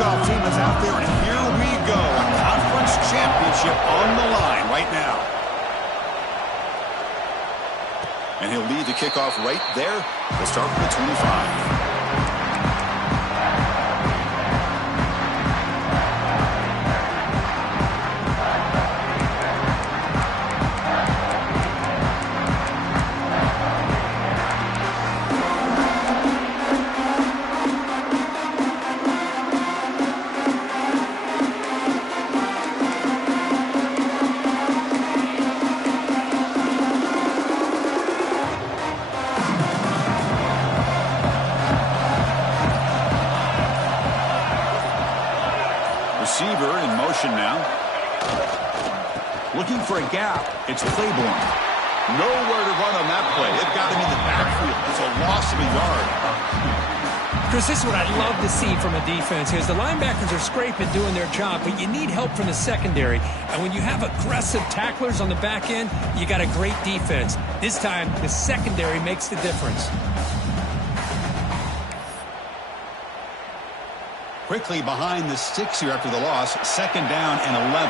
kickoff team is out there, and here we go. A conference championship on the line right now. And he'll lead the kickoff right there. We'll start with the 25. Receiver in motion now. Looking for a gap. It's Claiborne. Nowhere to run on that play. It got him in the backfield. It's a loss of a yard. Chris, this is what I love to see from a defense is the linebackers are scraping doing their job, but you need help from the secondary. And when you have aggressive tacklers on the back end, you got a great defense. This time, the secondary makes the difference. Quickly behind the sticks here after the loss. 2nd down and 11.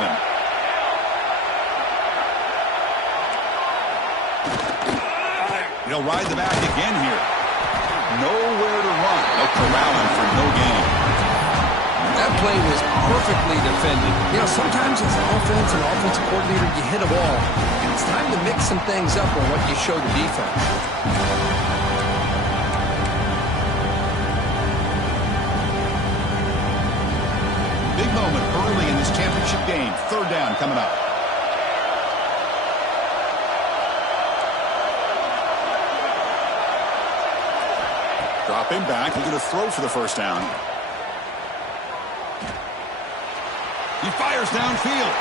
He'll ride the back again here. Nowhere to run. They'll corral him for no gain. That play was perfectly defended. You know, sometimes as an offense and offensive coordinator, you hit a ball. And it's time to mix some things up on what you show the defense. Big moment early in this championship game. 3rd down coming up. Drop him back. He's going to throw for the 1st down. He fires downfield.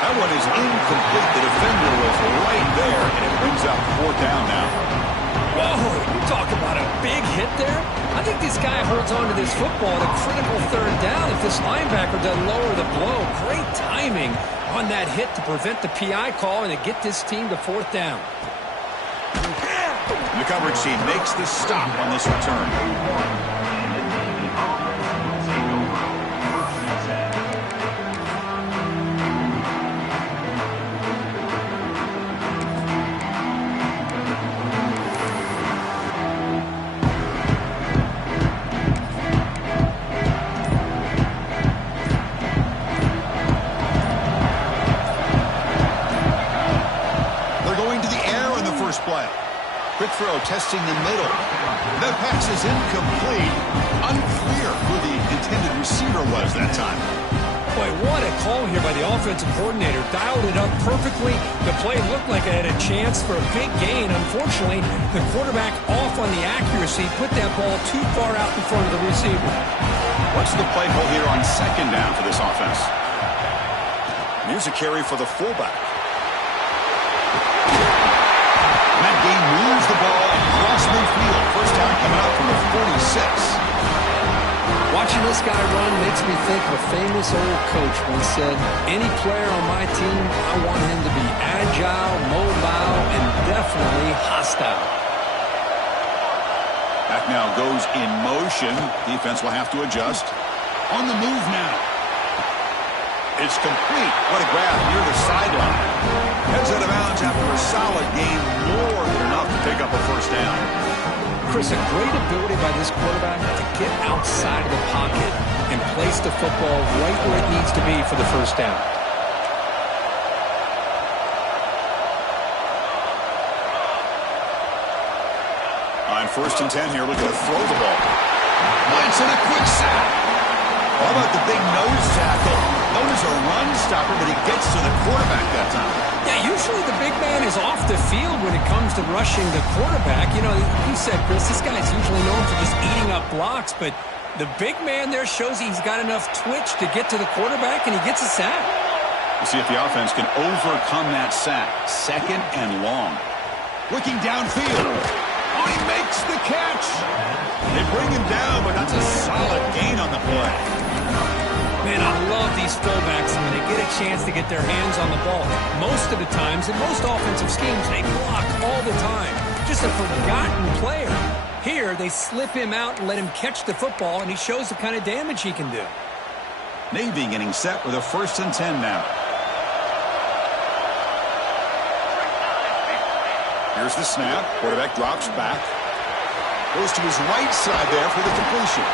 That one is incomplete. The defender was right there, and it brings up 4th down now. Whoa, you talk about a big hit there. I think this guy holds on to this football at a critical 3rd down if this linebacker doesn't lower the blow. Great timing on that hit to prevent the PI call and to get this team to 4th down. The coverage team makes the stop on this return. Quick throw, testing the middle. That pass is incomplete. Unclear who the intended receiver was that time. Boy, what a call here by the offensive coordinator. Dialed it up perfectly. The play looked like it had a chance for a big gain. Unfortunately, the quarterback off on the accuracy, put that ball too far out in front of the receiver. What's the play call here on 2nd down for this offense? Here's a carry for the fullback. That game moves the ball across midfield. 1st down coming up from the 46. Watching this guy run makes me think of a famous old coach once said, any player on my team, I want him to be agile, mobile, and definitely hostile. Back now goes in motion. Defense will have to adjust. On the move now. It's complete. What a grab near the sideline. Heads out of bounds after a solid game. More than enough to pick up a 1st down. Chris, a great ability by this quarterback to get outside of the pocket and place the football right where it needs to be for the 1st down. On 1st and 10 here, looking to throw the ball. Wentz in a quick sack. How about the big nose tackle? Known as a run stopper, but he gets to the quarterback that time. Yeah, usually the big man is off the field when it comes to rushing the quarterback. You know, you said, Chris, this guy's usually known for just eating up blocks, but the big man there shows he's got enough twitch to get to the quarterback, and he gets a sack. We'll see if the offense can overcome that sack. 2nd and long. Looking downfield. Oh, he makes the catch. They bring him down, but that's a solid gain on the play. Man, I love these fullbacks when they get a chance to get their hands on the ball. Most of the times, in most offensive schemes, they block all the time. Just a forgotten player. Here, they slip him out and let him catch the football, and he shows the kind of damage he can do. Navy getting set with a 1st and 10 now. Here's the snap. Quarterback drops back. Goes to his right side there for the completion.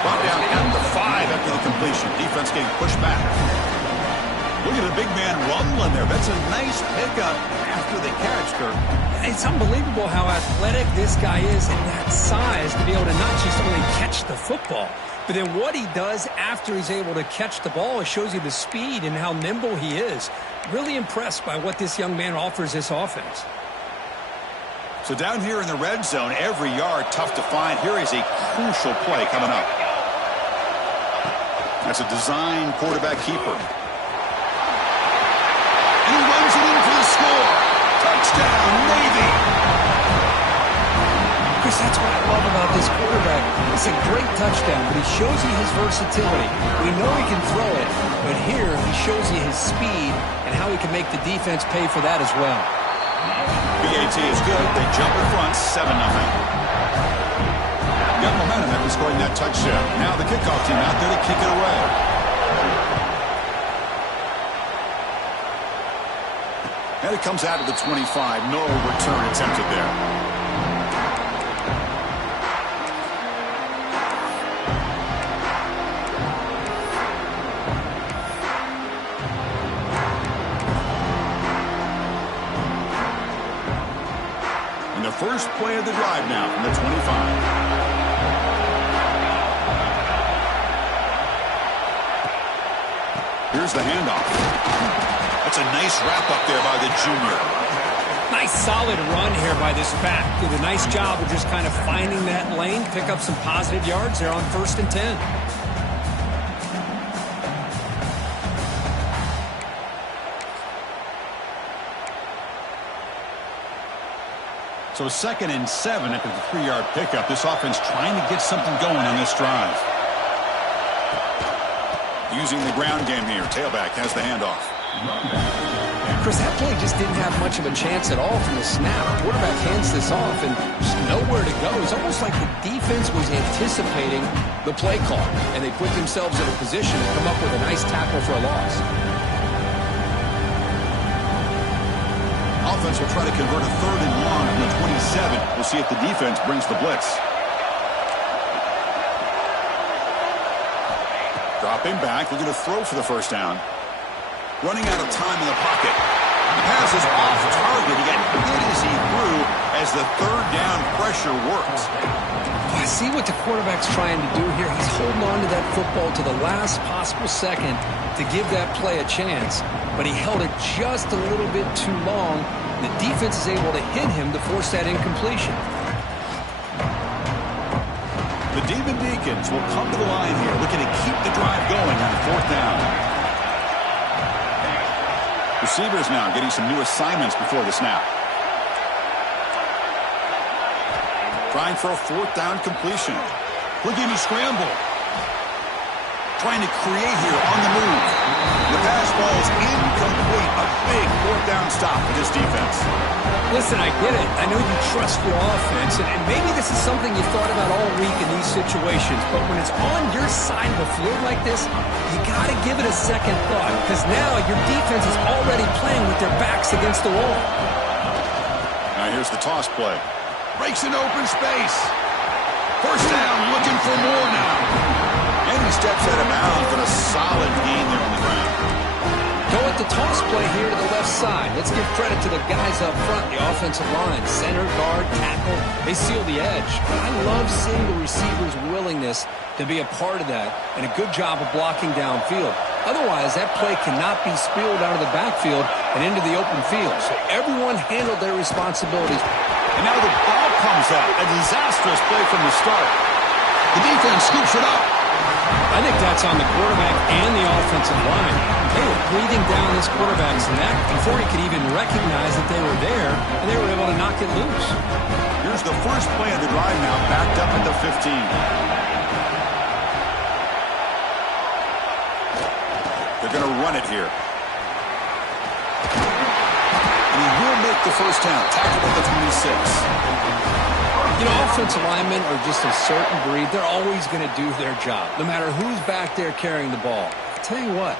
Brought down at the 5 after the completion. Defense getting pushed back. Look at the big man rumbling there. That's a nice pickup after the catch, Kirk. It's unbelievable how athletic this guy is and that size to be able to not just only catch the football, but then what he does after he's able to catch the ball. It shows you the speed and how nimble he is. Really impressed by what this young man offers this offense. So down here in the red zone, every yard tough to find. Here is a crucial play coming up. That's a design quarterback keeper. And he runs it in for the score. Touchdown, Navy. Chris, that's what I love about this quarterback. It's a great touchdown, but he shows you his versatility. We know he can throw it, but here he shows you his speed and how he can make the defense pay for that as well. BAT is good. They jump in front, 7-0. Got momentum after scoring that touchdown. Now the kickoff team out there to kick it away. And it comes out of the 25. No return attempted there. First play of the drive now from the 25. Here's the handoff. That's a nice wrap up there by the junior. Nice solid run here by this back. Did a nice job of just kind of finding that lane, pick up some positive yards there on 1st and 10. So 2nd and 7 after the 3-yard pickup. This offense trying to get something going on this drive. Using the ground game here. Tailback has the handoff. Chris, that play just didn't have much of a chance at all from the snap. Quarterback hands this off and just nowhere to go. It's almost like the defense was anticipating the play call, and they put themselves in a position to come up with a nice tackle for a loss. Offense will try to convert a 3rd and long from the 27. We'll see if the defense brings the blitz. Dropping back, looking to throw for the 1st down. Running out of time in the pocket. The pass is off target. He got hit as he threw as the 3rd down pressure worked. I see what the quarterback's trying to do here. He's holding on to that football to the last possible second to give that play a chance, but he held it just a little bit too long. The defense is able to hit him to force that incompletion. The Demon Deacons will come to the line here, looking to keep the drive going on 4th down. Receivers now getting some new assignments before the snap. Trying for a 4th down completion. Look at him scramble. Trying to create here on the move. The pass falls incomplete. A big 4th down stop for this defense. Listen, I get it. I know you trust your offense, and maybe this is something you've thought about all week in these situations, but when it's on your side of the field like this, you got to give it a second thought, because now your defense is already playing with their backs against the wall. Now here's the toss play. Breaks an open space. 1st down, looking for more now. And he steps out of bounds, but a solid gain there on the ground. Go at the toss play here to the left side. Let's give credit to the guys up front, the offensive line. Center, guard, tackle, they seal the edge. I love seeing the receiver's willingness to be a part of that and a good job of blocking downfield. Otherwise, that play cannot be spilled out of the backfield and into the open field. So everyone handled their responsibilities. And now the ball comes out. A disastrous play from the start. The defense scoops it up. I think that's on the quarterback and the offensive line. They were breathing down this quarterback's neck before he could even recognize that they were there, and they were able to knock it loose. Here's the first play of the drive now, backed up at the 15. They're going to run it here. And he will make the 1st down, tackled at the 26. You know, offensive linemen are just a certain breed. They're always going to do their job, no matter who's back there carrying the ball. Tell you what,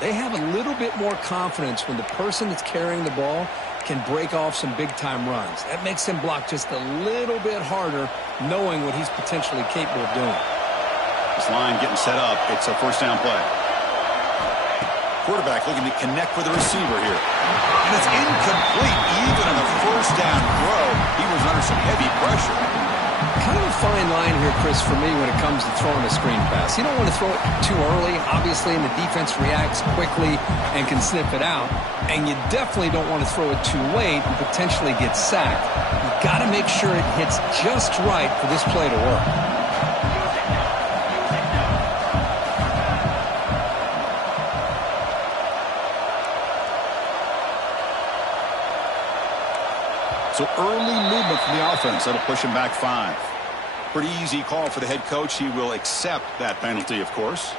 they have a little bit more confidence when the person that's carrying the ball can break off some big-time runs. That makes him block just a little bit harder, knowing what he's potentially capable of doing. This line getting set up. It's a first down play. Quarterback looking to connect with the receiver here. And it's incomplete. Even on the first down throw, he was under some heavy pressure. Kind of a fine line here, Chris, for me when it comes to throwing a screen pass. You don't want to throw it too early, obviously, and the defense reacts quickly and can sniff it out. And you definitely don't want to throw it too late and potentially get sacked. You got to make sure it hits just right for this play to work. So early movement from the offense. That'll push him back 5. Pretty easy call for the head coach. He will accept that penalty, of course.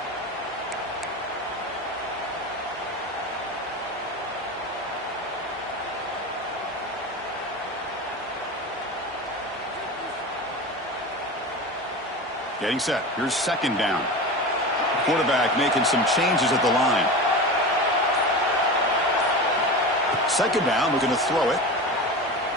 Getting set. Here's second down. Quarterback making some changes at the line. Second down, we're going to throw it.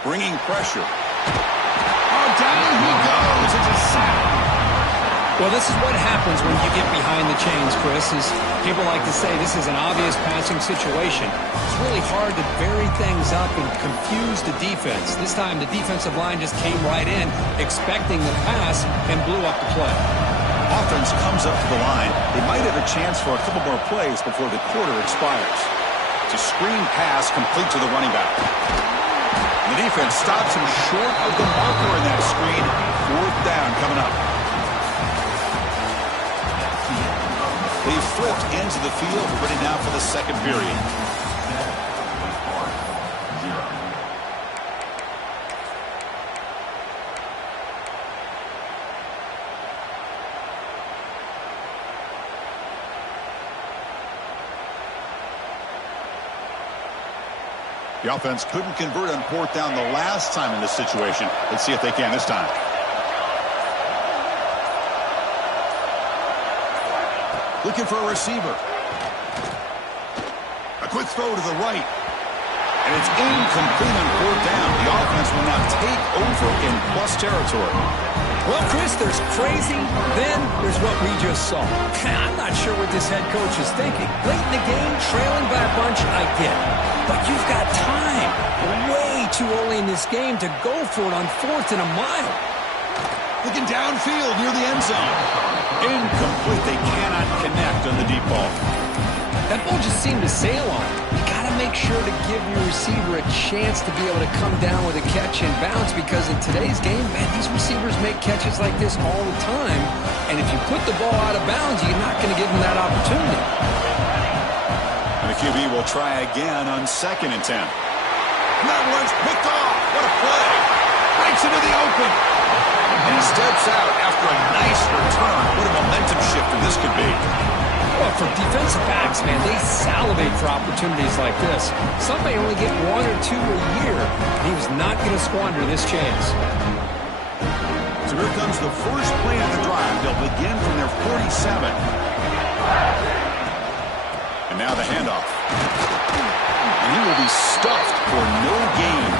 Bringing pressure. Oh, down he goes. It's a sack. Well, this is what happens when you get behind the chains, Chris. Is people like to say this is an obvious passing situation. It's really hard to vary things up and confuse the defense. This time the defensive line just came right in, expecting the pass, and blew up the play. Offense comes up to the line. They might have a chance for a couple more plays before the quarter expires. It's a screen pass complete to the running back. The defense stops him short of the marker in that screen. Fourth down coming up. They flipped into the field, ready now for the second period. The offense couldn't convert on fourth down the last time in this situation. Let's see if they can this time. Looking for a receiver. A quick throw to the right. And it's incomplete on fourth down. The offense will now take over in plus territory. Well, Chris, there's crazy, then there's what we just saw. I'm not sure what this head coach is thinking. Late in the game, trailing by a bunch, I get it. But you've got time, way too early in this game, to go for it on 4th and a mile. Looking downfield near the end zone. Incomplete. They cannot connect on the deep ball. That ball just seemed to sail on. You got to make sure to give your receiver a chance to be able to come down with a catch and bounce, because in today's game, man, these receivers make catches like this all the time. And if you put the ball out of bounds, you're not going to give them that opportunity. And the QB will try again on 2nd and 10. And that one's picked off. What a play. Breaks into the open. And he steps out after a nice return. What a momentum shifter this could be. Well, for defensive backs, man, they salivate for opportunities like this. Some may only get 1 or 2 a year. And he was not going to squander this chance. So here comes the first play of the drive. They'll begin from their 47. And now the handoff. And he will be stuffed for no gain.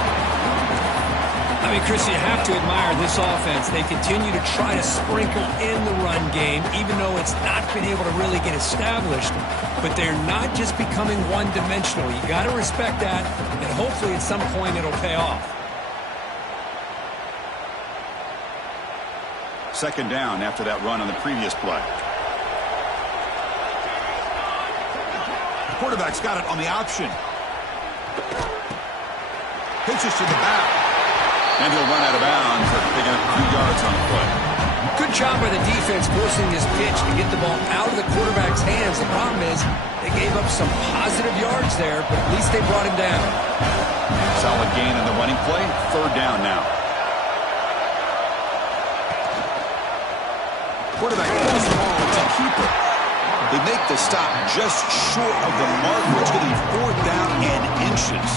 I mean, Chris, you have to admire this offense. They continue to try to sprinkle in the run game, even though it's not been able to really get established. But they're not just becoming one-dimensional. You got to respect that, and hopefully at some point it'll pay off. Second down after that run on the previous play. The quarterback's got it on the option. Pitches to the back. And he'll run out of bounds after picking up 2 yards on the play. Good job by the defense forcing this pitch to get the ball out of the quarterback's hands. The problem is they gave up some positive yards there, but at least they brought him down. Solid gain on the running play. 3rd down now. Quarterback pulls the ball to keep it. They make the stop just short of the mark, which will be 4th down and inches.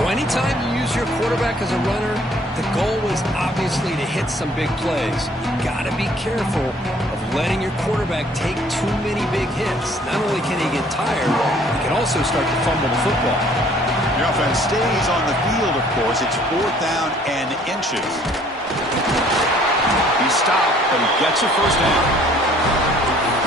Well, anytime you use your quarterback as a runner, the goal is obviously to hit some big plays. You got to be careful of letting your quarterback take too many big hits. Not only can he get tired, he can also start to fumble the football. The offense stays on the field, of course. It's 4th down and inches. He stopped, but he gets a first down.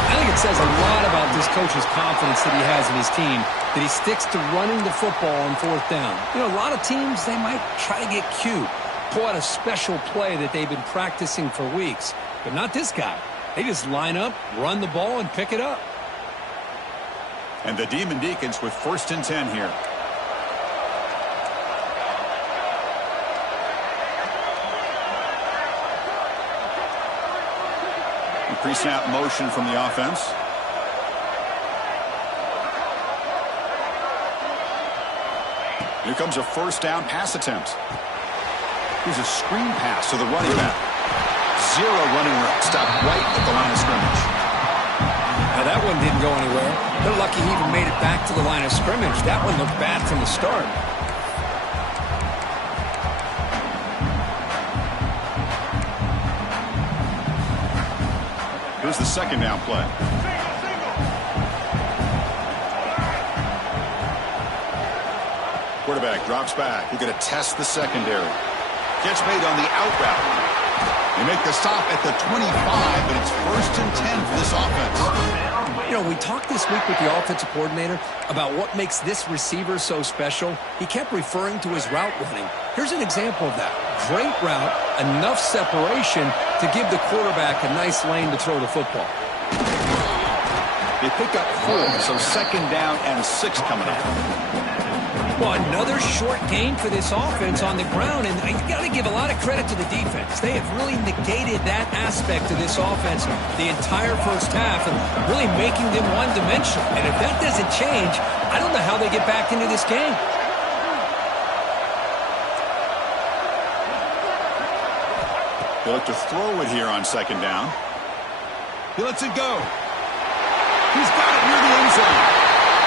I think it says a lot about this coach's confidence that he has in his team, that he sticks to running the football on 4th down. You know, a lot of teams, they might try to get cute, pull out a special play that they've been practicing for weeks. But not this guy. They just line up, run the ball, and pick it up. And the Demon Deacons with 1st and 10 here. Pre-snap motion from the offense. Here comes a 1st down pass attempt. Here's a screen pass to the running back. 0 running room. Stop right at the line of scrimmage. Now that one didn't go anywhere. They're lucky he even made it back to the line of scrimmage. That one looked bad from the start. Here's the 2nd down play. Quarterback drops back. We're going to test the secondary. Catch made on the out route. They make the stop at the 25, but it's 1st and 10 for this offense. You know, we talked this week with the offensive coordinator about what makes this receiver so special. He kept referring to his route running. Here's an example of that. Great route, enough separation to give the quarterback a nice lane to throw the football. They pick up 4, so 2nd down and 6 coming up. Well, another short gain for this offense on the ground, and you got to give a lot of credit to the defense. They have really negated that aspect of this offense the entire first half and really making them one-dimensional. And if that doesn't change, I don't know how they get back into this game. They look to throw it here on 2nd down. He lets it go. He's got it near the end zone.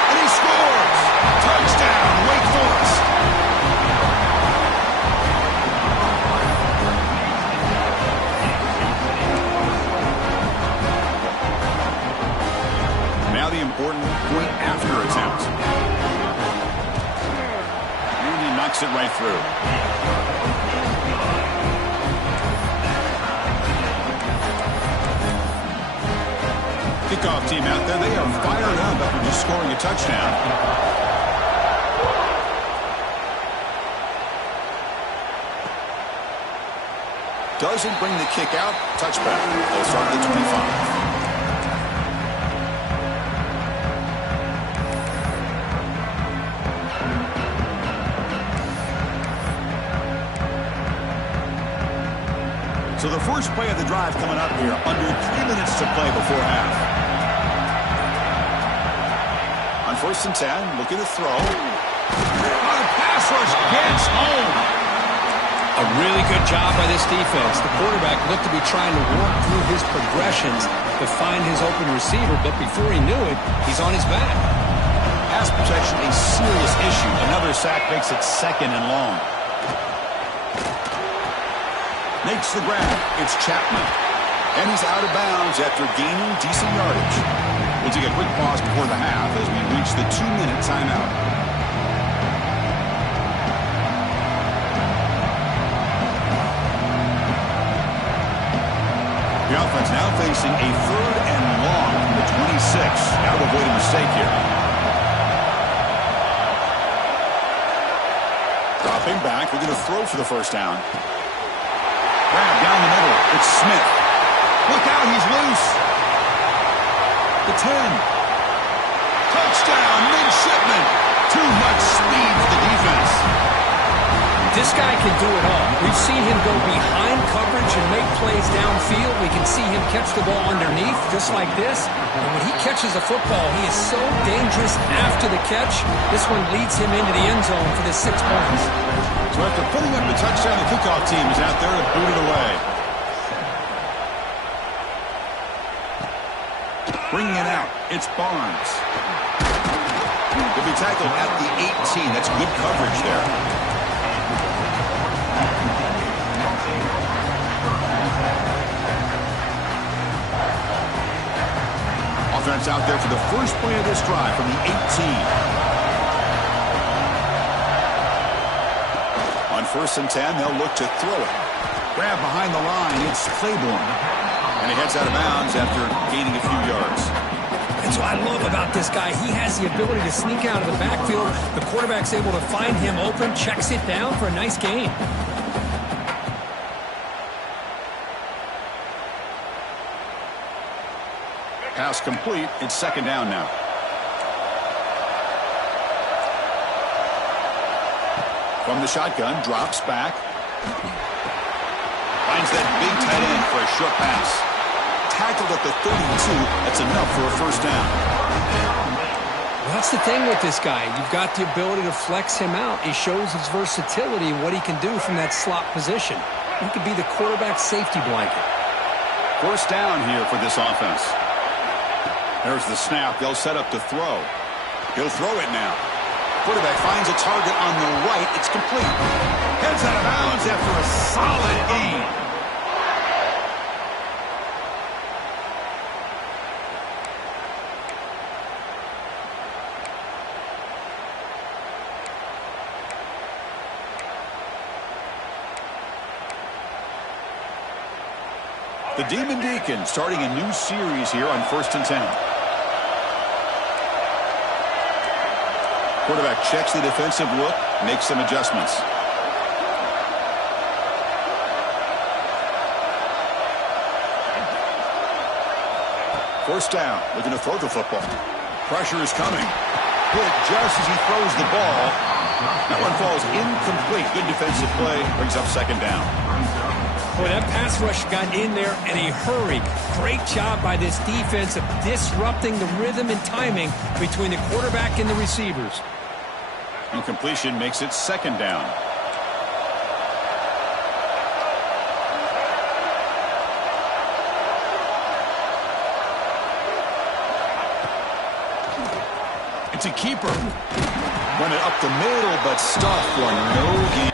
And he scores! Touchdown, Wake Forest! Now the important point after attempt. And he knocks it right through. Kickoff team out there, they are fired up after just scoring a touchdown. Doesn't bring the kick out. Touchback. They'll start at the 25. So the first play of the drive coming up here, under 3 minutes to play before half. On 1st and 10, looking to throw. Oh, the pass rush gets home. A really good job by this defense. The quarterback looked to be trying to work through his progressions to find his open receiver, but before he knew it, he's on his back. Pass protection, a serious issue. Another sack makes it 2nd and long. Makes the grab. It's Chapman. And he's out of bounds after gaining decent yardage. We'll take a quick pause before the half as we reach the 2-minute timeout. The offense now facing a 3rd and long from the 26. Now to avoid a mistake here. Dropping back. We're going to throw for the 1st down. Grab down the middle. It's Smith. Look out, he's loose. The 10. Touchdown, midshipman. Too much speed for the defense. This guy can do it all. We've seen him go behind coverage and make plays downfield. We can see him catch the ball underneath, just like this. And when he catches a football, he is so dangerous after the catch. This one leads him into the end zone for the 6 points. So after putting up the touchdown, the kickoff team is out there to boot it away. Bringing it out, it's Barnes. He'll be tackled at the 18. That's good coverage there. Offense out there for the first play of this drive from the 18. On 1st and 10, they'll look to throw it. Grab behind the line, it's Claiborne. And he heads out of bounds after gaining a few yards. That's what I love about this guy. He has the ability to sneak out of the backfield. The quarterback's able to find him open, checks it down for a nice gain. Pass complete. It's 2nd down now. From the shotgun, drops back. Finds that big tight end for a short pass. Tackled at the 32. That's enough for a 1st down. Well, that's the thing with this guy. You've got the ability to flex him out. He shows his versatility and what he can do from that slot position. He could be the quarterback's safety blanket. 1st down here for this offense. There's the snap. They'll set up to throw. He'll throw it now. Quarterback finds a target on the right. It's complete. Heads out of bounds after a solid gain. The Demon Deacon starting a new series here on 1st and 10. Quarterback checks the defensive look, makes some adjustments. First down, looking to throw the football. Pressure is coming. Hit just as he throws the ball. That one falls incomplete. Good defensive play, brings up 2nd down. Boy, that pass rush got in there in a hurry. Great job by this defense of disrupting the rhythm and timing between the quarterback and the receivers. Incompletion makes it 2nd down. It's a keeper. Run it up the middle, but stuffed for no gain.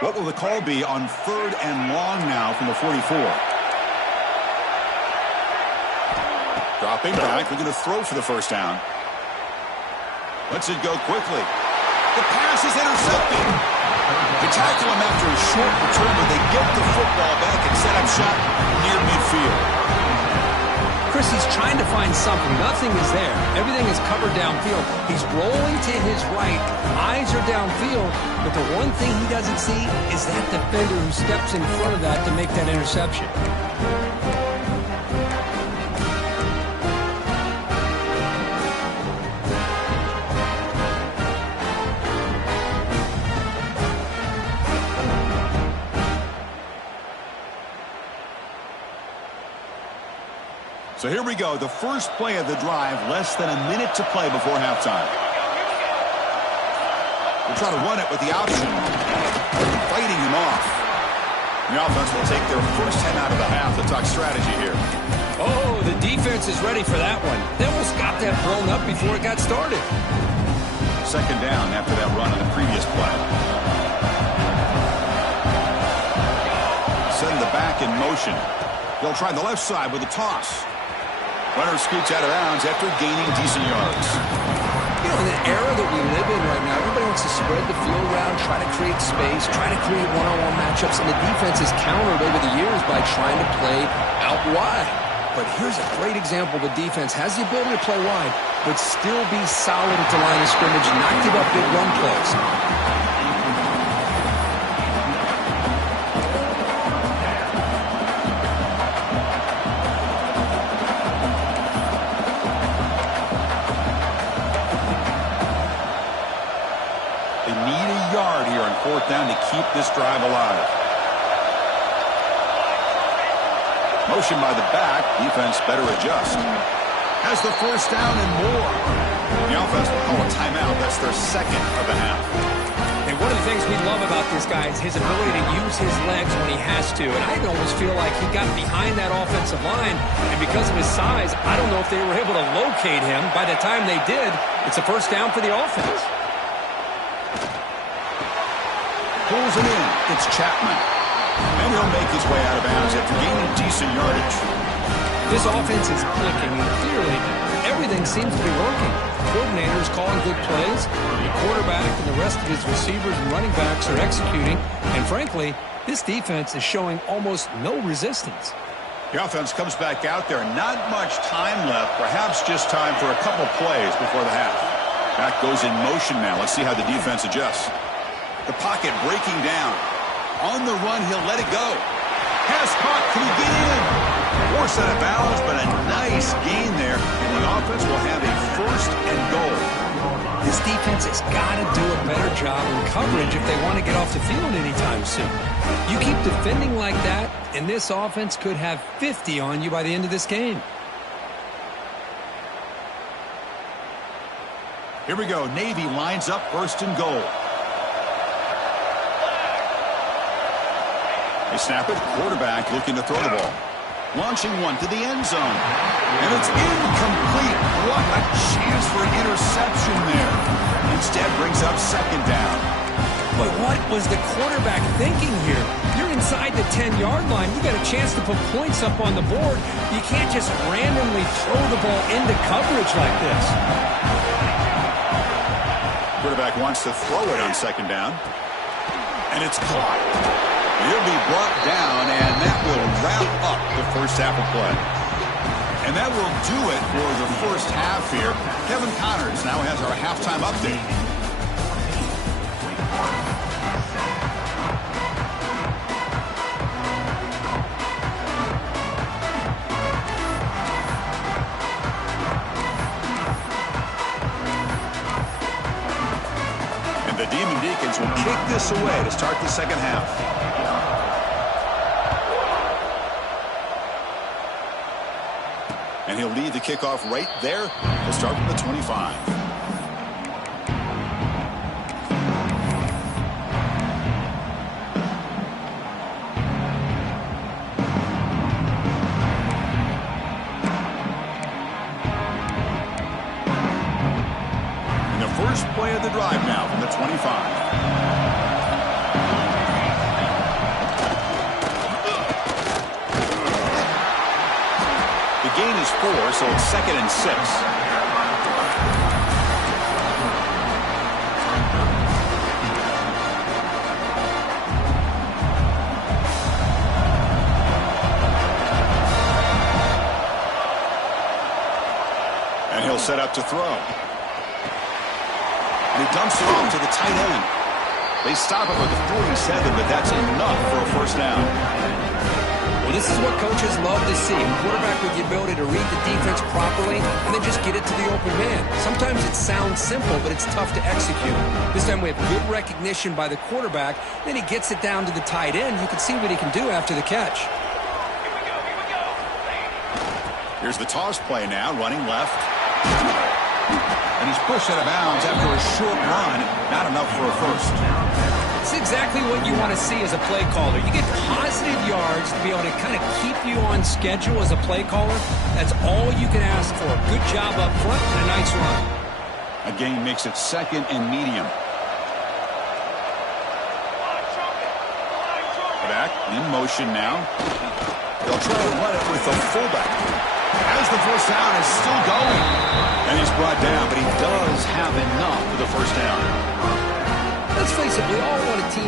What will the call be on 3rd and long now from the 44? Dropping back. We're going to throw for the 1st down. Lets it go quickly. The pass is intercepted. They tackle him after a short return, but they get the football back and set up shop near midfield. Chris, he's trying to find something. Nothing is there. Everything is covered downfield. He's rolling to his right. Eyes are downfield. But the one thing he doesn't see is that defender who steps in front of that to make that interception. So here we go, the first play of the drive, less than a minute to play before halftime. We'll try to run it with the option. Fighting him off. The offense will take their first 10 out of the half to talk strategy here. Oh, the defense is ready for that one. They almost got that blown up before it got started. 2nd down after that run on the previous play. Send the back in motion. They'll try the left side with a toss. Runner scoots out of bounds after gaining decent yards. You know, in the era that we live in right now, everybody wants to spread the field around, try to create space, try to create one-on-one matchups, and the defense is countered over the years by trying to play out wide. But here's a great example. The defense has the ability to play wide, but still be solid at the line of scrimmage and not give up big run plays. They need a yard here on 4th down to keep this drive alive. Motion by the back. Defense better adjust. Has the first down and more. The offense will call a timeout. That's their second of the half. And one of the things we love about this guy is his ability to use his legs when he has to. And I almost feel like he got behind that offensive line, and because of his size, I don't know if they were able to locate him. By the time they did, it's a first down for the offense. Pulls it in. It's Chapman. And he'll make his way out of bounds after gaining decent yardage. This offense is clicking, and clearly everything seems to be working. The coordinator is calling good plays. The quarterback and the rest of his receivers and running backs are executing. And frankly, this defense is showing almost no resistance. The offense comes back out there. Not much time left. Perhaps just time for a couple plays before the half. Back goes in motion now. Let's see how the defense adjusts. The pocket breaking down. On the run, he'll let it go. Pass caught. Can he get in? Force out of bounds, but a nice gain there. And the offense will have a first and goal. This defense has got to do a better job in coverage if they want to get off the field anytime soon. You keep defending like that, and this offense could have 50 on you by the end of this game. Here we go. Navy lines up first and goal. They snap it. Quarterback looking to throw the ball. Launching one to the end zone. And it's incomplete. What a chance for an interception there. Instead brings up second down. But what was the quarterback thinking here? You're inside the 10-yard line. You got a chance to put points up on the board. You can't just randomly throw the ball into coverage like this. Quarterback wants to throw it on second down. And it's caught. He'll be brought down, and that will wrap up the first half of play. And that will do it for the first half here. Kevin Connors now has our halftime update. And the Demon Deacons will kick this away to start the second half. And he'll lead the kickoff right there. He'll start from the 25. And the first play of the drive now from the 25. Gain is 4, so it's 2nd and 6. And he'll set up to throw. And he dumps it off to the tight end. They stop him with the 47, but that's enough for a first down. Well, this is what coaches love to see. A quarterback with the ability to read the defense properly and then just get it to the open man. Sometimes it sounds simple, but it's tough to execute. This time we have good recognition by the quarterback. Then he gets it down to the tight end. You can see what he can do after the catch. Here's the toss play now, running left. And he's pushed out of bounds after a short run. Not enough for a first. It's exactly what you want to see as a play caller. You get positive yards to be able to kind of keep you on schedule as a play caller. That's all you can ask for. Good job up front and a nice run. A gain makes it 2nd and medium. Back in motion now. They'll try to run it with the fullback. As the first down is still going. And he's brought down, but he does have enough for the first down. Let's face it, we all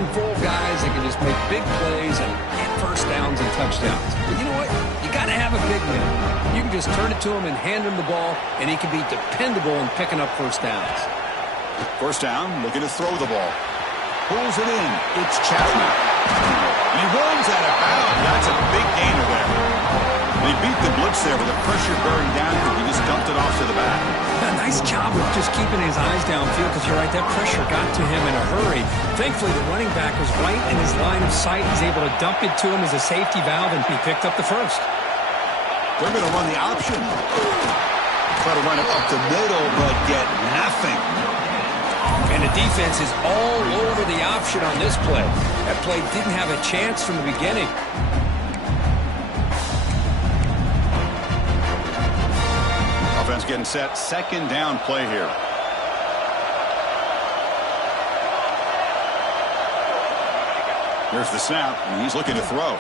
looking for guys that can just make big plays and get first downs and touchdowns. But you know what? You got to have a big man. You can just turn it to him and hand him the ball, and he can be dependable in picking up first downs. First down, looking to throw the ball. Pulls it in. It's Chapman. And he runs out of bounds. That's a big gainer there. And he beat the blitz there with the pressure bearing down. He just dumped it off to the back. Nice job of just keeping his eyes downfield, because you're right, that pressure got to him in a hurry. Thankfully, the running back was right in his line of sight. He's able to dump it to him as a safety valve, and he picked up the first. They're going to run the option. Try to run it up the middle, but get nothing. And the defense is all over the option on this play. That play didn't have a chance from the beginning. Offense getting set. Second down play here. Here's the snap, and he's looking to throw.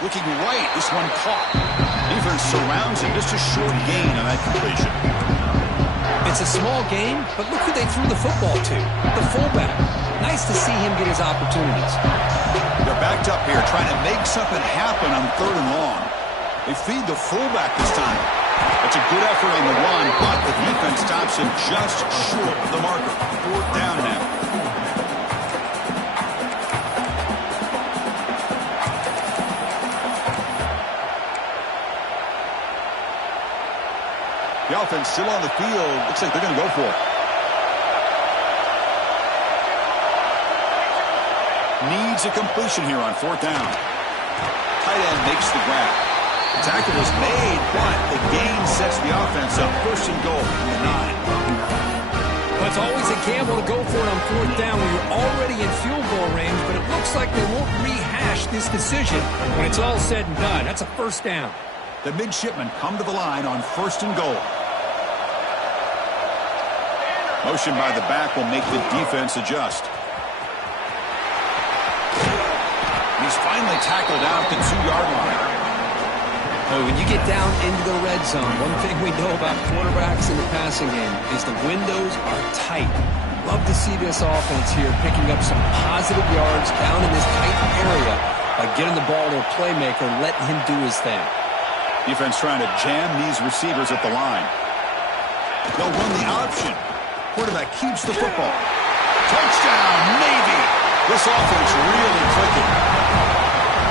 Looking right. This one caught. Defense surrounds him. Just a short gain on that completion. It's a small game, but look who they threw the football to. The fullback. Nice to see him get his opportunities. They're backed up here trying to make something happen on 3rd and long. They feed the fullback this time. That's a good effort on the run, but the defense stops him just short of the marker. 4th down now. The offense still on the field. Looks like they're going to go for it. Needs a completion here on 4th down. Tight end makes the grab. The tackle is made, but the gain sets the offense up. 1st and goal from the 9. Well, it's always a gamble to go for it on 4th down when you're already in field goal range, but it looks like they won't rehash this decision when it's all said and done. That's a 1st down. The midshipmen come to the line on 1st and goal. Motion by the back will make the defense adjust. He's finally tackled out the 2-yard line. Oh, when you get down into the red zone, one thing we know about quarterbacks in the passing game is the windows are tight. Love to see this offense here picking up some positive yards down in this tight area by getting the ball to a playmaker and letting him do his thing. Defense trying to jam these receivers at the line. They'll run the option. Quarterback keeps the football. Touchdown, Navy! This offense really clicking.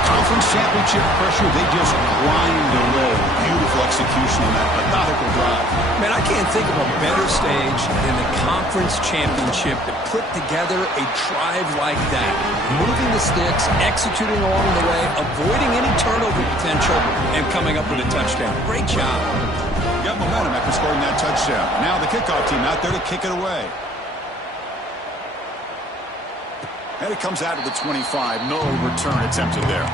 Conference championship pressure, they just grind away. Beautiful execution on that methodical drive. Man, I can't think of a better stage than the conference championship to put together a drive like that. Moving the sticks, executing along the way, avoiding any turnover potential, and coming up with a touchdown. Great job. Got momentum after scoring that touchdown. Now the kickoff team out there to kick it away. And it comes out of the 25. No return attempted there.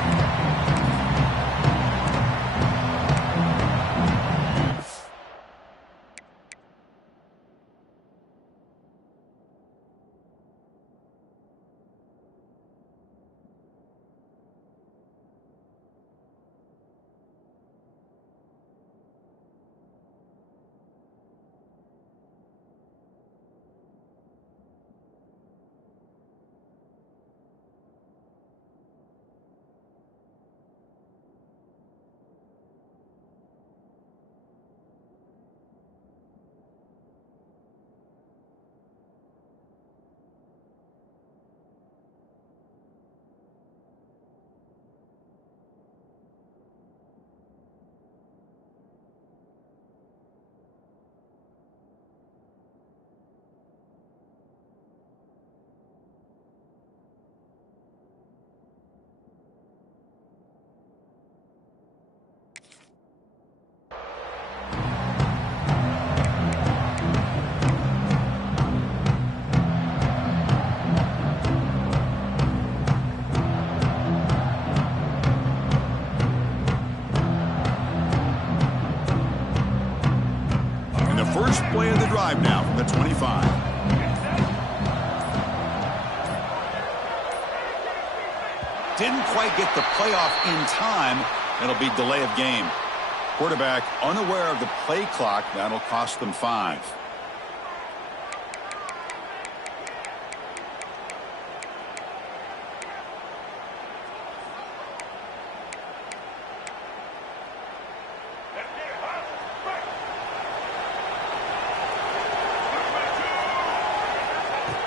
First play of the drive now from the 25. Didn't quite get the playoff in time. It'll be delay of game. Quarterback unaware of the play clock. That'll cost them 5.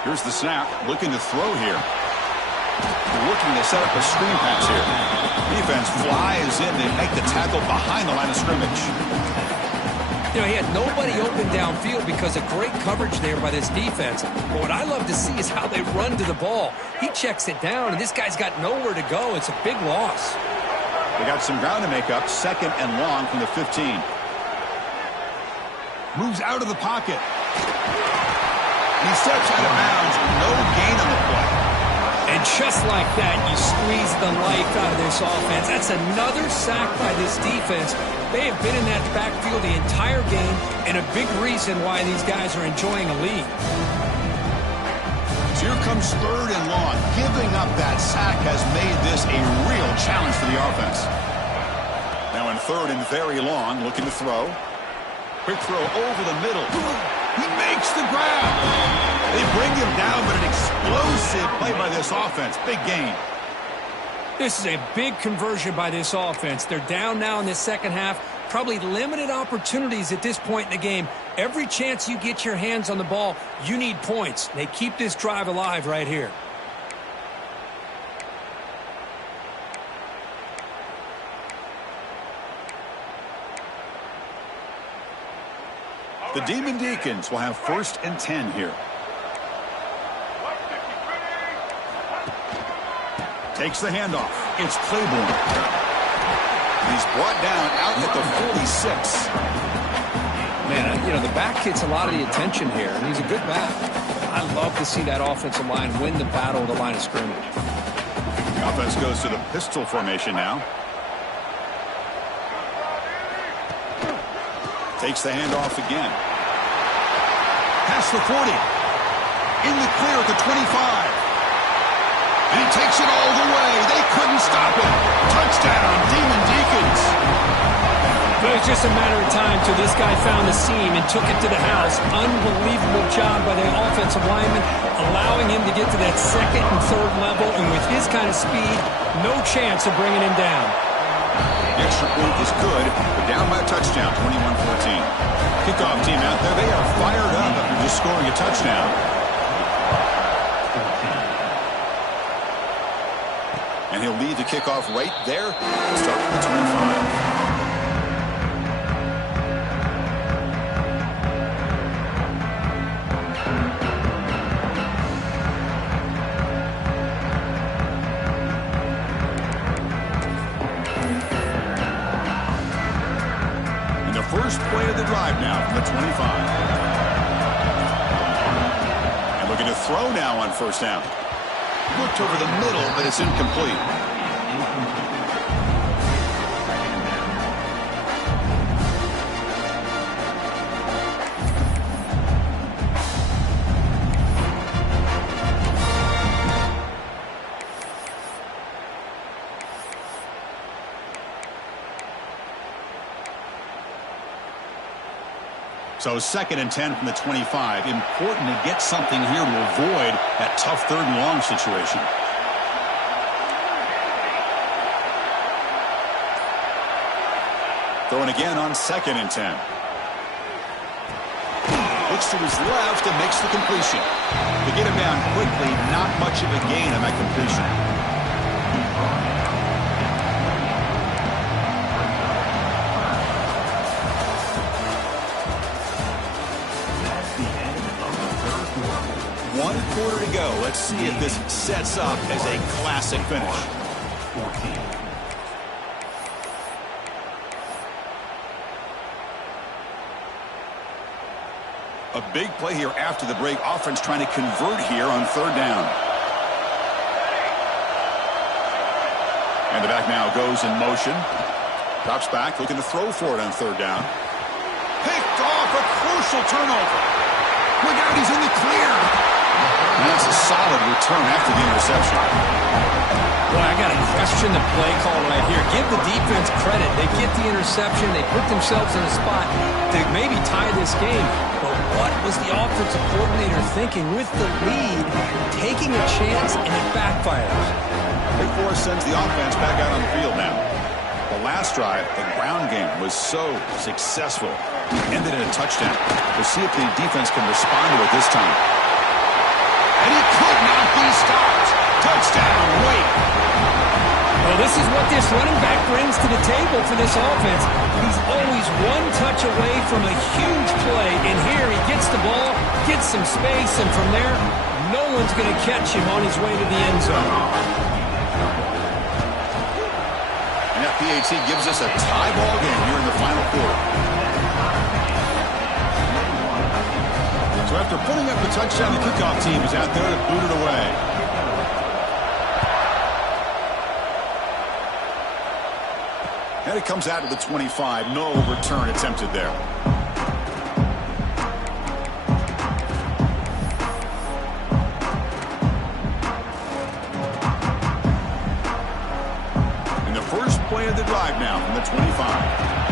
Here's the snap, looking to throw here. Looking to set up a screen pass here. Defense flies in to make the tackle behind the line of scrimmage. You know, he had nobody open downfield because of great coverage there by this defense. But what I love to see is how they run to the ball. He checks it down, and this guy's got nowhere to go. It's a big loss. They got some ground to make up, 2nd and long from the 15. Moves out of the pocket. He steps out of bounds, no gain on the play. And just like that, you squeeze the life out of this offense. That's another sack by this defense. They have been in that backfield the entire game, and a big reason why these guys are enjoying a lead. So here comes 3rd and long. Giving up that sack has made this a real challenge for the offense. Now in 3rd and very long, looking to throw. Quick throw over the middle. He makes the grab. They bring him down, but an explosive play by this offense. Big gain. This is a big conversion by this offense. They're down now in the second half. Probably limited opportunities at this point in the game. Every chance you get your hands on the ball, you need points. They keep this drive alive right here. The Demon Deacons will have 1st and 10 here. Takes the handoff. It's Claiborne. He's brought down out at the 46. Man, you know, the back gets a lot of the attention here, and he's a good back. I love to see that offensive line win the battle of the line of scrimmage. The offense goes to the pistol formation now. Takes the handoff again. Past the 40. In the clear at the 25. And he takes it all the way. They couldn't stop it. Touchdown, Demon Deacons. But it was just a matter of time till this guy found the seam and took it to the house. Unbelievable job by the offensive lineman, allowing him to get to that 2nd and 3rd level. And with his kind of speed, no chance of bringing him down. The extra point is good, but down by a touchdown, 21-14. Kickoff team out there, they are fired up after just scoring a touchdown. And he'll lead the kickoff right there. Start at the 25. First play of the drive now from the 25. And looking to throw now on 1st down. Looked over the middle, but it's incomplete. So 2nd and 10 from the 25. Important to get something here to avoid that tough 3rd and long situation. Throwing again on 2nd and 10. Looks to his left and makes the completion. To get him down quickly, not much of a gain on that completion. One quarter to go. Let's see if this sets up as a classic finish. A big play here after the break. Offense trying to convert here on 3rd down. And the back now goes in motion. Drops back, looking to throw for it on 3rd down. Picked off, a crucial turnover. Look out, he's in the clear. And that's a solid return after the interception. Boy, I got to question the play call right here. Give the defense credit. They get the interception. They put themselves in a spot to maybe tie this game. But what was the offensive coordinator thinking with the lead, taking a chance, and it backfires? Big Force sends the offense back out on the field now. The last drive, the ground game was so successful. Ended in a touchdown. We'll see if the defense can respond to it this time. And he could not be stopped. Touchdown, Wake. Well, this is what this running back brings to the table for this offense. He's always one touch away from a huge play, and here he gets the ball, gets some space, and from there, no one's going to catch him on his way to the end zone. And that PAT gives us a tie ball game here in the final quarter. So after putting up the touchdown, the kickoff team is out there to boot it away. And it comes out to the 25. No return attempted there. And the first play of the drive now from the 25.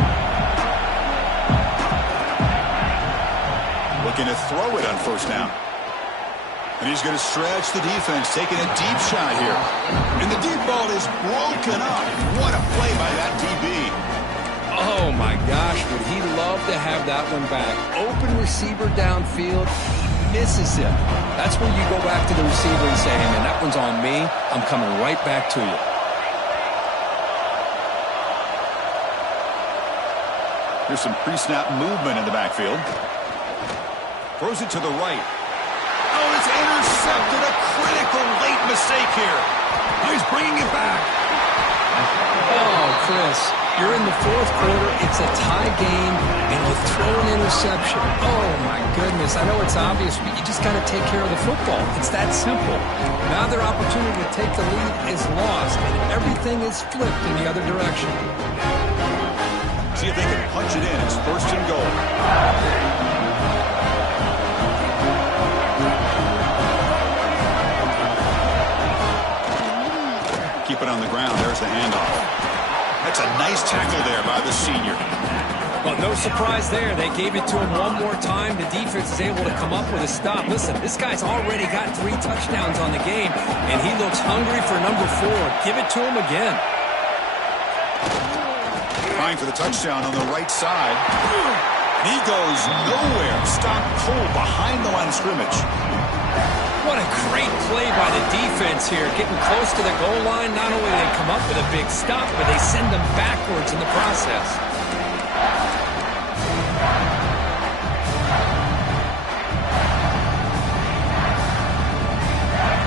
Looking to throw it on first down. And he's going to stretch the defense, taking a deep shot here. And the deep ball is broken up. What a play by that DB. Oh, my gosh, would he love to have that one back. Open receiver downfield, he misses him. That's when you go back to the receiver and say, hey, man, that one's on me. I'm coming right back to you. Here's some pre-snap movement in the backfield. Throws it to the right. Oh, it's intercepted. A critical late mistake here. Oh, he's bringing it back. Oh, Chris, you're in the fourth quarter. It's a tie game, and you throw an interception. Oh, my goodness. I know it's obvious, but you just got to take care of the football. It's that simple. Now their opportunity to take the lead is lost, and everything is flipped in the other direction. See if they can punch it in. It's first and goal. Keep it on the ground. There's the handoff. That's a nice tackle there by the senior. Well, no surprise there. They gave it to him one more time. The defense is able to come up with a stop. Listen, this guy's already got 3 touchdowns on the game, and he looks hungry for number 4. Give it to him again. Trying for the touchdown on the right side. He goes nowhere. Stop cold behind the line of scrimmage. What a great play by the defense here. Getting close to the goal line, not only do they come up with a big stop, but they send them backwards in the process.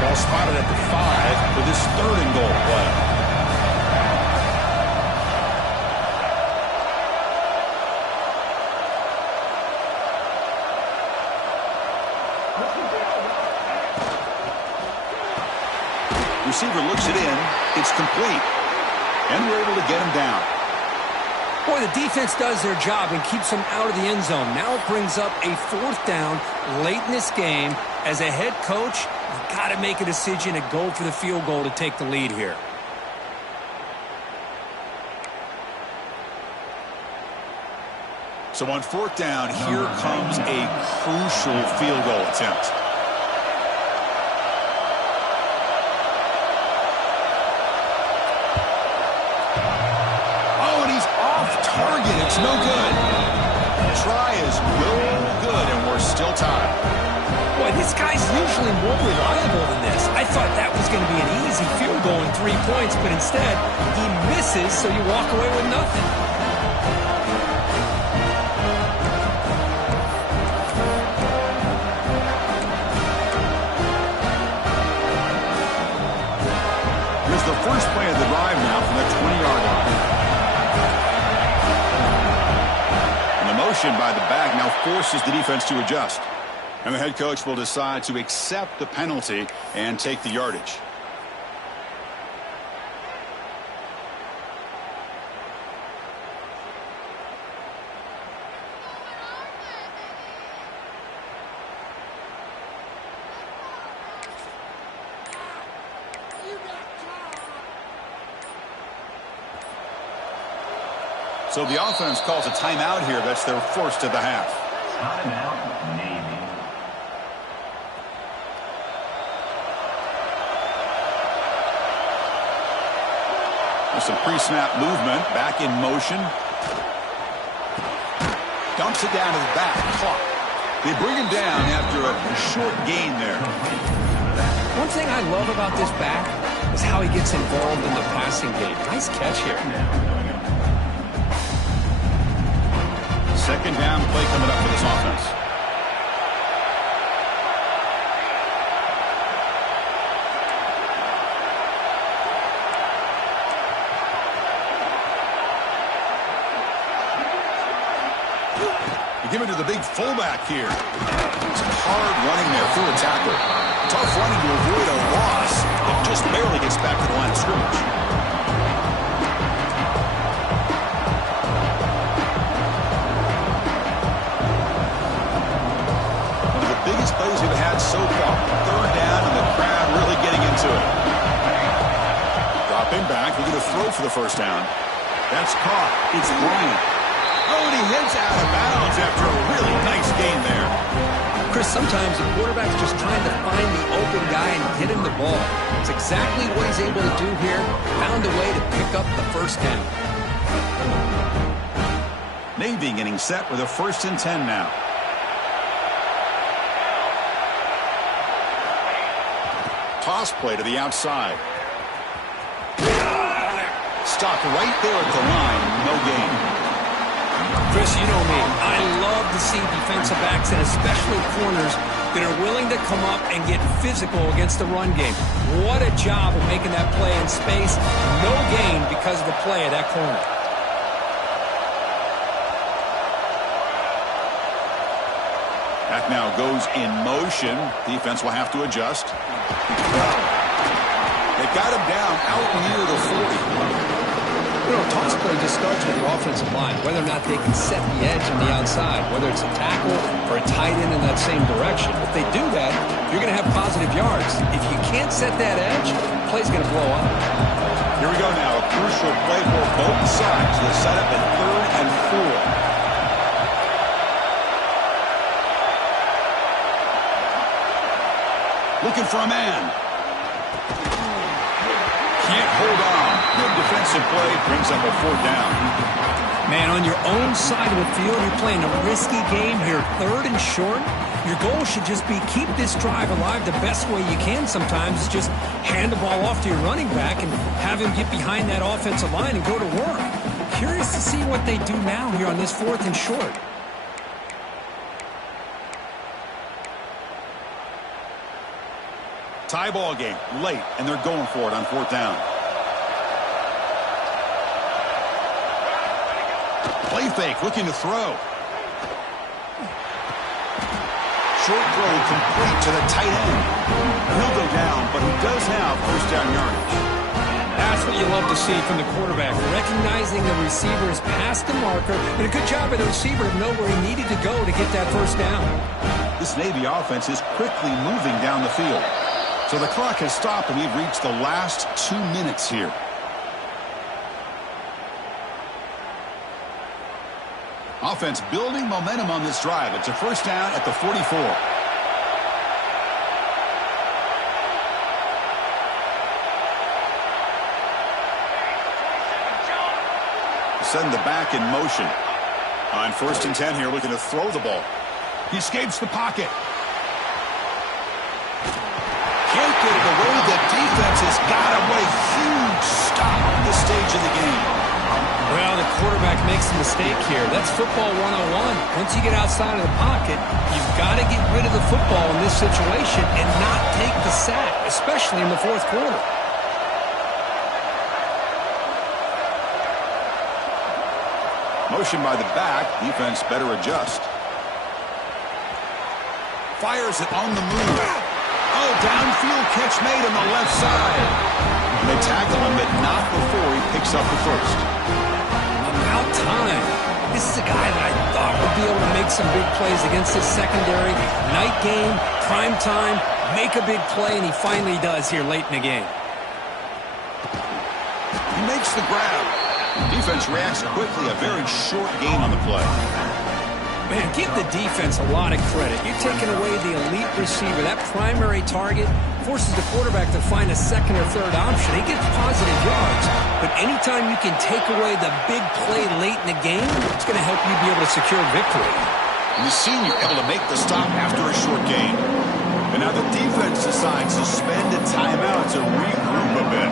Ball spotted at the 5 for this third and goal play. Receiver looks it in. It's complete. And we're able to get him down. Boy, the defense does their job and keeps them out of the end zone. Now it brings up a 4th down late in this game. As a head coach, you've got to make a decision and go for the field goal to take the lead here. So on 4th down, here comes a crucial field goal attempt. Target, it's no good. Try is no good, and we're still tied. Boy, this guy's usually more reliable than this. I thought that was going to be an easy field goal and 3 points, but instead, he misses, so you walk away with nothing. Here's the first play of the drive now from the 20-yard line. By the back now forces the defense to adjust. And the head coach will decide to accept the penalty and take the yardage. So the offense calls a timeout here. That's their first of the half. Timeout, Navy. There's some pre-snap movement. Back in motion. Dumps it down to the back. Caught. They bring him down after a short gain there. One thing I love about this back is how he gets involved in the passing game. Nice catch here. Second down play coming up for this offense. You give it to the big fullback here. Some hard running there through a tackle. Tough running to avoid a loss. It just barely gets back to the line of scrimmage. One of the biggest plays we've had so far. Third down and the crowd really getting into it. Dropping back. We're going to throw for the first down. That's caught. It's Bryant. Oh, and he heads out of bounds after a really nice game there. Chris, sometimes the quarterback's just trying to find the open guy and get him the ball. It's exactly what he's able to do here. Found a way to pick up the first down. Navy getting set with a 1st and 10 now. Toss play to the outside. Stopped right there at the line. No gain. Chris, you know me. I love to see defensive backs and especially corners that are willing to come up and get physical against the run game. What a job of making that play in space. No gain because of the play of that corner. Back now goes in motion. Defense will have to adjust. They got him down out near the 40. You know, toss play just starts with the offensive line, whether or not they can set the edge on the outside, whether it's a tackle or a tight end in that same direction. If they do that, you're going to have positive yards. If you can't set that edge, the play's going to blow up. Here we go now. A crucial play for both sides. The setup at 3rd and 4. Looking for a man. Can't hold on. Good defensive play. Brings up a 4th down. Man, on your own side of the field, you're playing a risky game here. 3rd and short. Your goal should just be keep this drive alive the best way you can sometimes. Is just hand the ball off to your running back and have him get behind that offensive line and go to work. Curious to see what they do now here on this 4th and short. Tie ball game late, and they're going for it on 4th down. Play fake, looking to throw. Short throw complete to the tight end. He'll go down, but he does have 1st down yardage. That's what you love to see from the quarterback, recognizing the receiver is past the marker, and a good job by the receiver to know where he needed to go to get that 1st down. This Navy offense is quickly moving down the field. So the clock has stopped, and we've reached the last 2 minutes here. Offense building momentum on this drive. It's a 1st down at the 44. Send the back in motion. On 1st and 10 here, looking to throw the ball. He escapes the pocket. Can't get it away. The defense has got him. What a huge stop at this stage of the game. Well, the quarterback makes a mistake here. That's football 101. Once you get outside of the pocket, you've got to get rid of the football in this situation and not take the sack, especially in the 4th quarter. Motion by the back. Defense better adjust. Fires it on the move. Oh, downfield catch made on the left side. And they tackle him, but not before he picks up the 1st. About time. This is a guy that I thought would be able to make some big plays against his secondary. Night game, prime time, make a big play, and he finally does here late in the game. He makes the grab. Defense reacts quickly. A very short gain on the play. Man, give the defense a lot of credit. You're taking away the elite receiver. That primary target forces the quarterback to find a 2nd or 3rd option. He gets positive yards. But anytime you can take away the big play late in the game, it's going to help you be able to secure victory. And the senior able to make the stop after a short gain. And now the defense decides to spend a timeout to regroup a bit.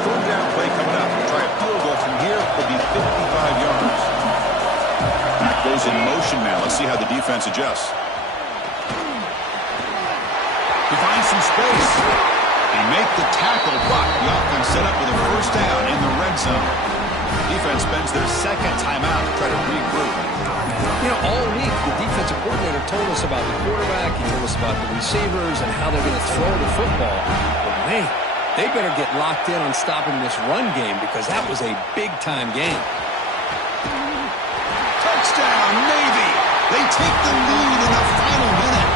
Third down play coming up. Try a field goal from here. It'll be 55 yards. That goes in motion now. Let's see how the defense adjusts. He finds some space. They make the tackle, but the offense set up with a first down in the red zone. Defense spends their second timeout to try to regroup. You know, all week, the defensive coordinator told us about the quarterback. He told us about the receivers and how they're going to throw the football. But, man, they better get locked in on stopping this run game because that was a big-time game. Touchdown, Navy! They take the lead in the final minute.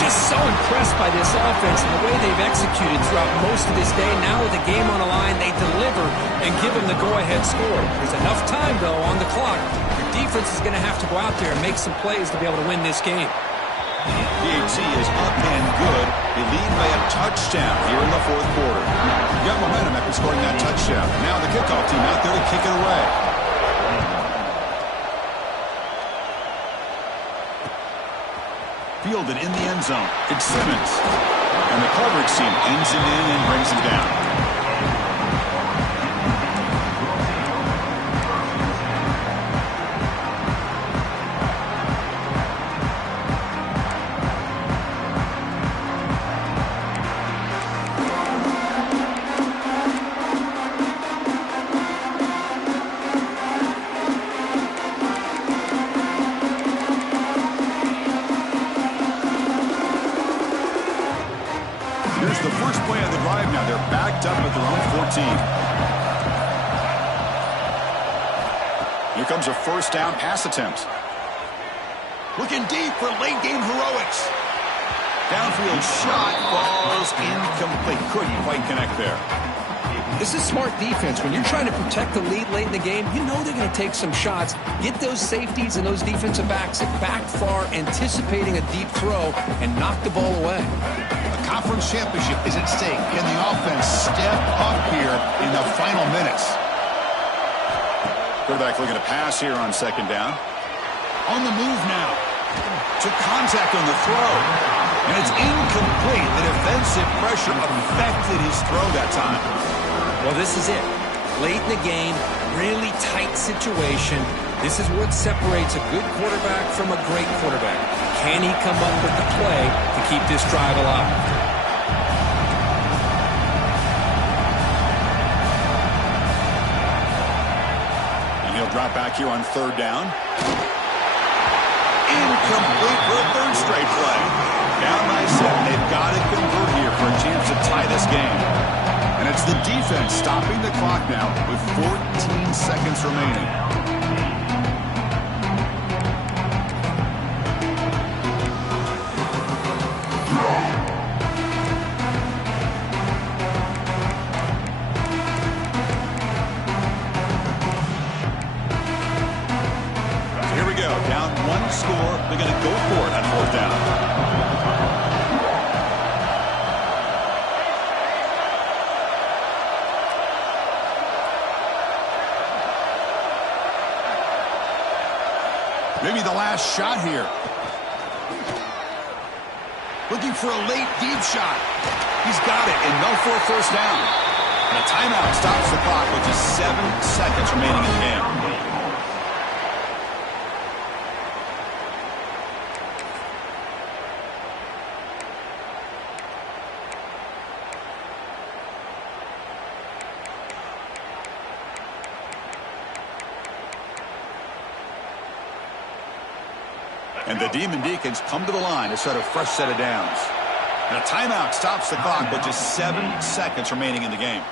Just so impressed by this offense and the way they've executed throughout most of this day. Now with the game on the line, they deliver and give them the go-ahead score. There's enough time, though, on the clock. Your defense is going to have to go out there and make some plays to be able to win this game. DHC is up and good. They lead by a touchdown here in the fourth quarter. You got momentum after scoring that touchdown. Now the kickoff team out there to kick it away. Fielded in the end zone. It's Simmons. And the coverage team ends him in and brings him down. Here's the first play of the drive now. They're backed up at their own 14. Here comes a first down pass attempt. Looking deep for late game heroics. Downfield shot falls incomplete. Couldn't quite connect there. This is smart defense. When you're trying to protect the lead late in the game, you know they're going to take some shots. Get those safeties and those defensive backs back far, anticipating a deep throw, and knock the ball away. A conference championship is at stake. Can the offense step up here in the final minutes? Quarterback looking to pass here on second down. On the move now. Took contact on the throw. And it's incomplete. The defensive pressure affected his throw that time. Well, this is it. Late in the game, really tight situation. This is what separates a good quarterback from a great quarterback. Can he come up with the play to keep this drive alive? And he'll drop back here on third down. Incomplete for a third straight play. Down by 7. They've got to convert here for a chance to tie this game. And it's the defense stopping the clock now with 14 seconds remaining. So here we go. Down one score. They're going to go for it on fourth down. Maybe the last shot here. Looking for a late deep shot. He's got it, and no for a first down. And a timeout stops the clock with just 7 seconds remaining in the game. And the Demon Deacons come to the line to start a fresh set of downs. And a timeout stops the clock with just 7 seconds remaining in the game.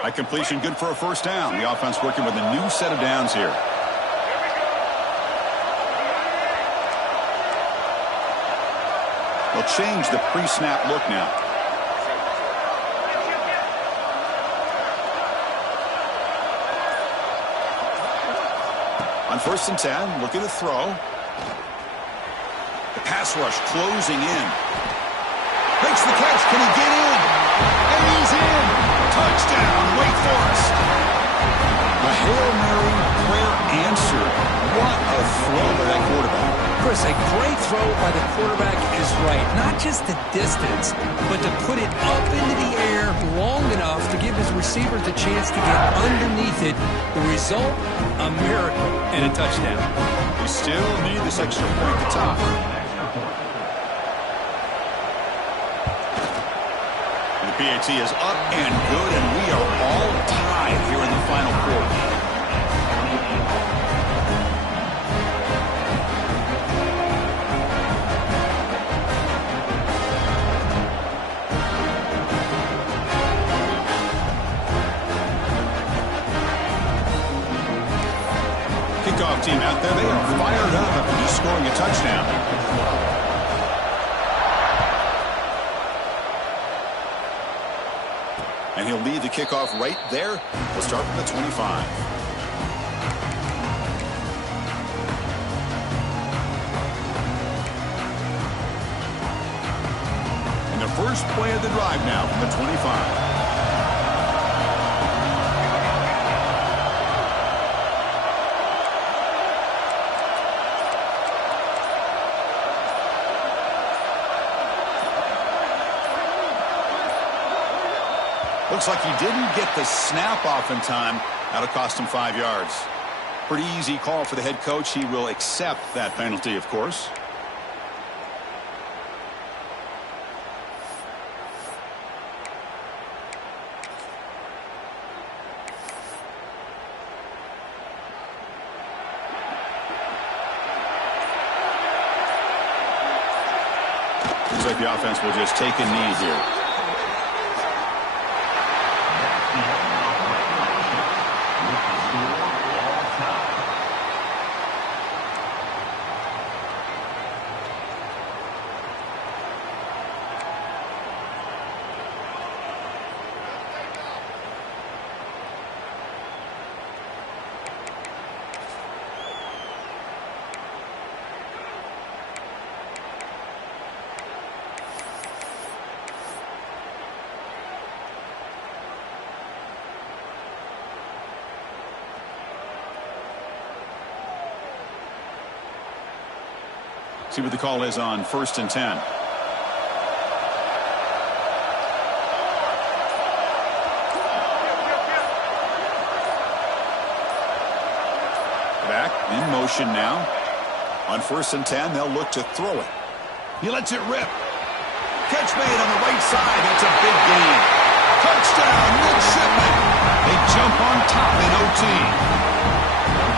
By completion, good for a first down. The offense working with a new set of downs here. They'll change the pre-snap look now. On first and 10, looking to throw. The pass rush closing in. Makes the catch. Can he get in? Hail Mary prayer answered. What a throw by that quarterback. Chris, a great throw by the quarterback is right. Not just the distance, but to put it up into the air long enough to give his receivers the chance to get underneath it. The result, a miracle and a touchdown. We still need this extra point at the top. And the PAT is up and good, and we are all tied here in the final quarter. Kickoff team out there, they are fired up after just scoring a touchdown. And he'll lead the kickoff right there. We'll start from the 25. And the first play of the drive now from the 25. Looks like he didn't get the snap off in time. That'll cost him 5 yards. Pretty easy call for the head coach. He will accept that penalty, of course. Looks like the offense will just take a knee here. See what the call is on 1st and 10. Back in motion now. On 1st and 10, they'll look to throw it. He lets it rip. Catch made on the right side. That's a big gain. Touchdown, midshipman. They jump on top in OT.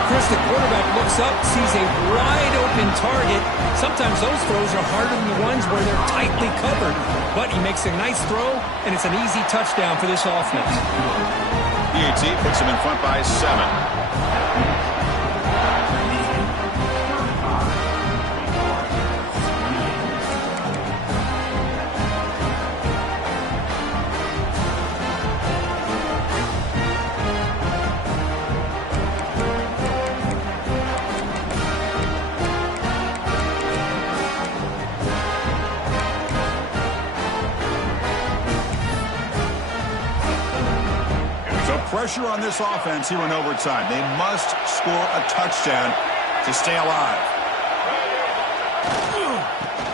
Chris, the quarterback looks up, sees a wide-open target. Sometimes those throws are harder than the ones where they're tightly covered. But he makes a nice throw, and it's an easy touchdown for this offense. PAT puts him in front by 7. Pressure on this offense here in overtime. They must score a touchdown to stay alive.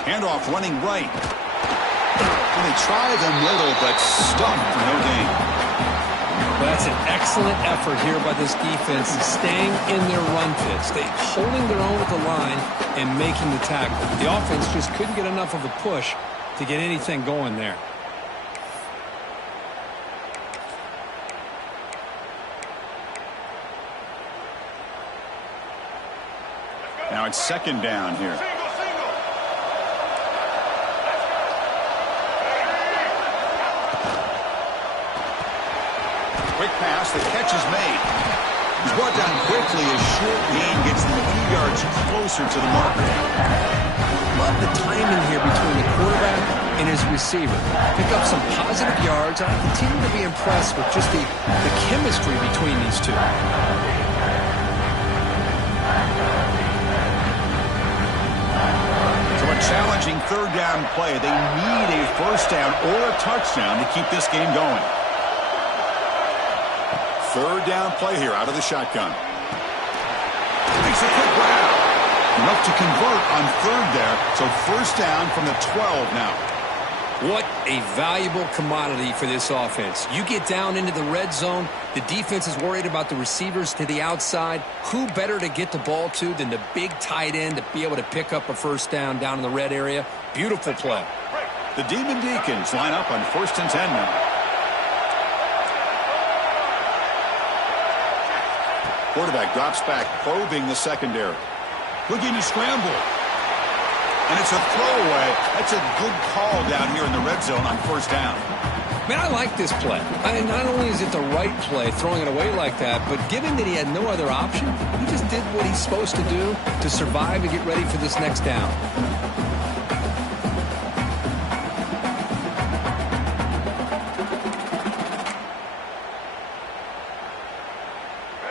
Handoff running right. And they try the middle, but stuffed for no gain. Well, that's an excellent effort here by this defense, staying in their run fits. They holding their own at the line and making the tackle. The offense just couldn't get enough of a push to get anything going there. Now it's 2nd down here. Quick pass, the catch is made. He's brought down quickly as short gain gets them a few yards closer to the marker. Love the timing here between the quarterback and his receiver. Pick up some positive yards. I continue to be impressed with just the chemistry between these two. Challenging 3rd down play. They need a 1st down or a touchdown to keep this game going. Third down play here out of the shotgun. Makes a quick grab. Enough to convert on third there. So first down from the 12 now. What a valuable commodity for this offense. You get down into the red zone, the defense is worried about the receivers to the outside. Who better to get the ball to than the big tight end to be able to pick up a first down in the red area? Beautiful play. The Demon Deacons line up on 1st and 10 now. Quarterback drops back, probing the secondary. Looking to scramble. And it's a throwaway. That's a good call down here in the red zone on first down. Man, I like this play. Not only is it the right play, throwing it away like that, but given that he had no other option, he just did what he's supposed to do to survive and get ready for this next down.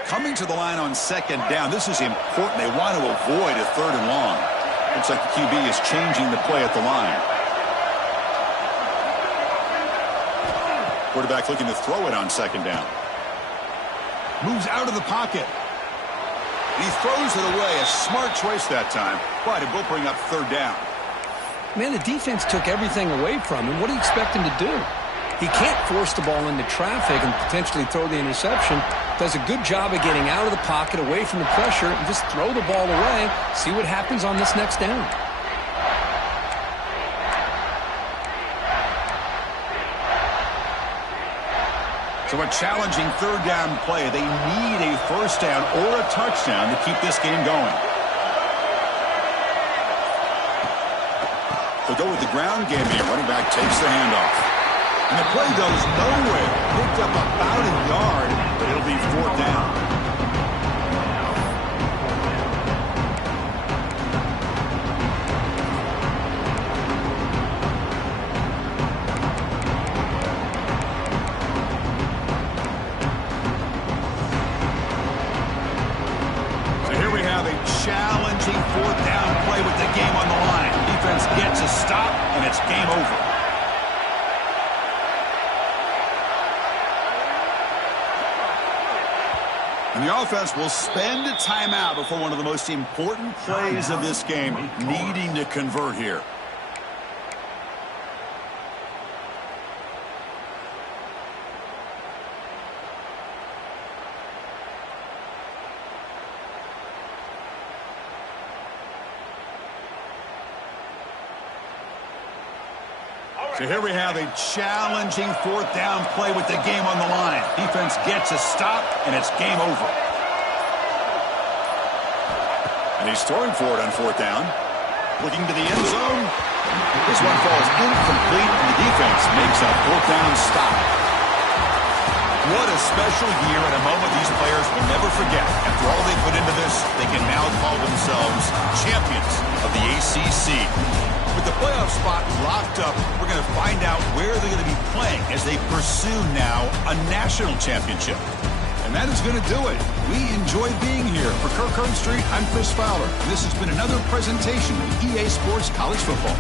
Coming to the line on second down, this is important. They want to avoid a third and long. Looks like the QB is changing the play at the line. Quarterback looking to throw it on second down. Moves out of the pocket. He throws it away. A smart choice that time. But it will bring up third down. Man, the defense took everything away from him. What do you expect him to do? He can't force the ball into traffic and potentially throw the interception. Does a good job of getting out of the pocket, away from the pressure, and just throw the ball away. See what happens on this next down. So a challenging third down play. They need a first down or a touchdown to keep this game going. They'll go with the ground game here. Running back takes the handoff. And the play goes nowhere. Picked up about a yard, but it'll be fourth down. So here we have a challenging fourth down play with the game on the line. Defense gets a stop, and it's game over. And the offense will spend a timeout before one of the most important plays of this game, needing to convert here. So here we have a challenging fourth down play with the game on the line. Defense gets a stop, and it's game over. And he's throwing for it on fourth down. Looking to the end zone. This one falls incomplete, and the defense makes a fourth down stop. What a special year and a moment these players will never forget. After all they put into this, they can now call themselves champions of the ACC. With the playoff spot locked up, we're going to find out where they're going to be playing as they pursue now a national championship. And that is going to do it. We enjoy being here. For Kirk Street, I'm Chris Fowler. This has been another presentation of EA Sports College Football.